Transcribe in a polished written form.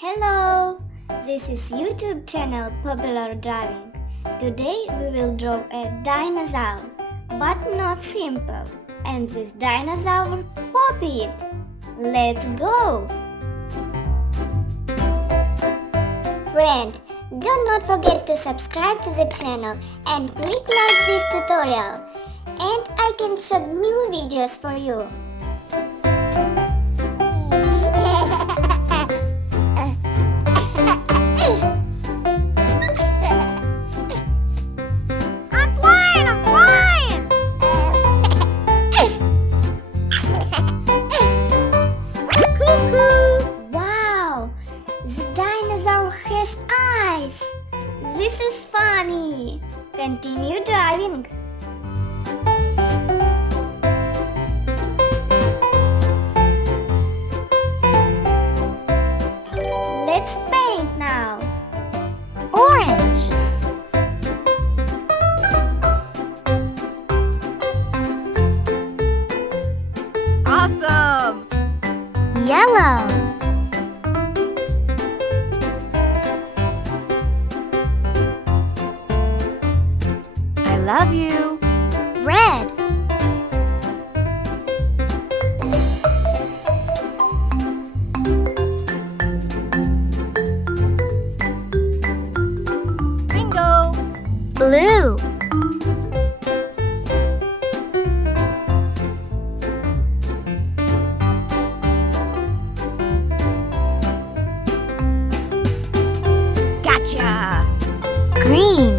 Hello, this is YouTube channel Popular Driving. Today we will draw a dinosaur, but not simple. And this dinosaur Pop-It. Let's go! Friend, do not forget to subscribe to the channel and click like this tutorial. And I can shoot new videos for you. Wow! The dinosaur has eyes! This is funny! Continue driving! Let's paint now! Orange, Awesome! yellow, I love you. red, Bingo! blue, Gotcha! green,